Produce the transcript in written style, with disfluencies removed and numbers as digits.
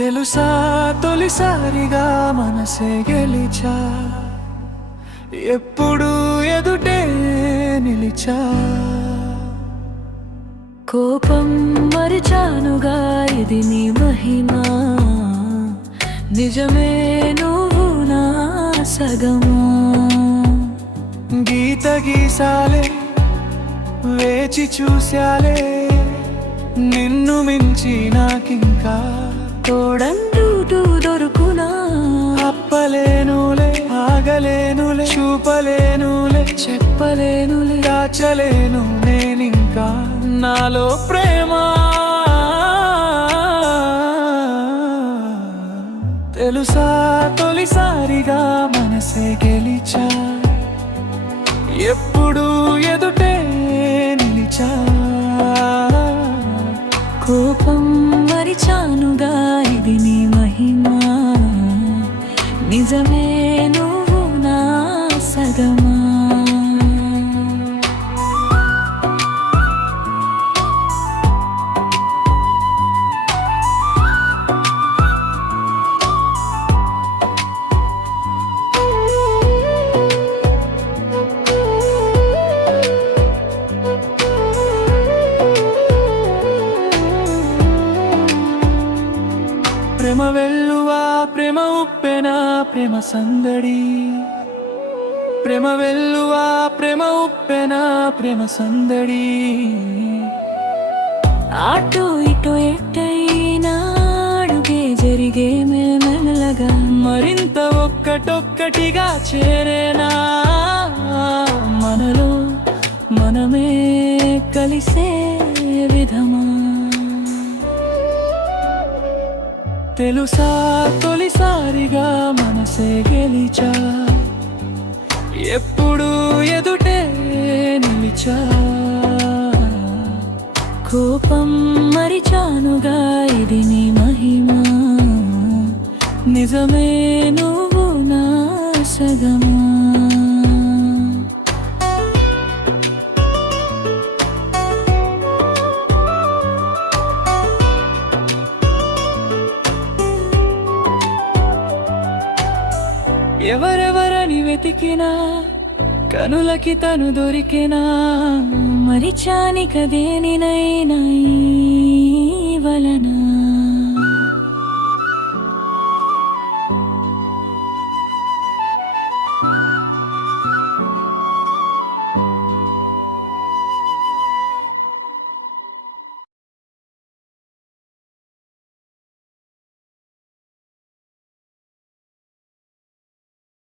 తెలుసా తొలిసారిగా మనసే గెలిచా, ఎప్పుడు ఎదుటే నిలిచా. కోపం మరిచానుగా, ఇది నీ మహిమా. నిజమే నువ్వు నా సగమా. గీత గీసాలే, వేచి చూశాలే, నిన్ను మించి నాకింకా తోడంటూ దొరుకునా. అప్పలేనులే, ఆగలేనులే, చూపలేనులే, చెప్పలేనులే, దాచలేను నేనింకా నాలో ప్రేమ. తెలుసా తొలిసారిగా మనసే గెలిచా, ఎప్పుడు ఎదుటే నిలిచా. కోపం మరిచానుగా, ఇది నీ మహిమా. నిజమే నువ్వు నా సగమా. ప్రేమ వెల్లువా, ప్రేమ ఉప్పెనా, ప్రేమ సందడి. ప్రేమ వెల్లువా, ప్రేమ ఉప్పెనా, ప్రేమ సందడి. అటు ఇటు ఎట్టయినా అడుగే జరిగే మెల్లగా. మరింత ఒక్కటొక్కటిగా చేరేనా, మనలో మనమే కలిసే విధమా. తెలుసా తొలిసారిగా మనసే గెలిచా, ఎప్పుడు ఎదుటే నిలిచా. కోపం మరిచానుగా, ఇది నీ మహిమా. నిజమే నువ్వు నా సగమా. ఎవరెవరని వెతికినా కనులకి తను దొరికినా. మరిచాని కదేనినైనా ఈ వలన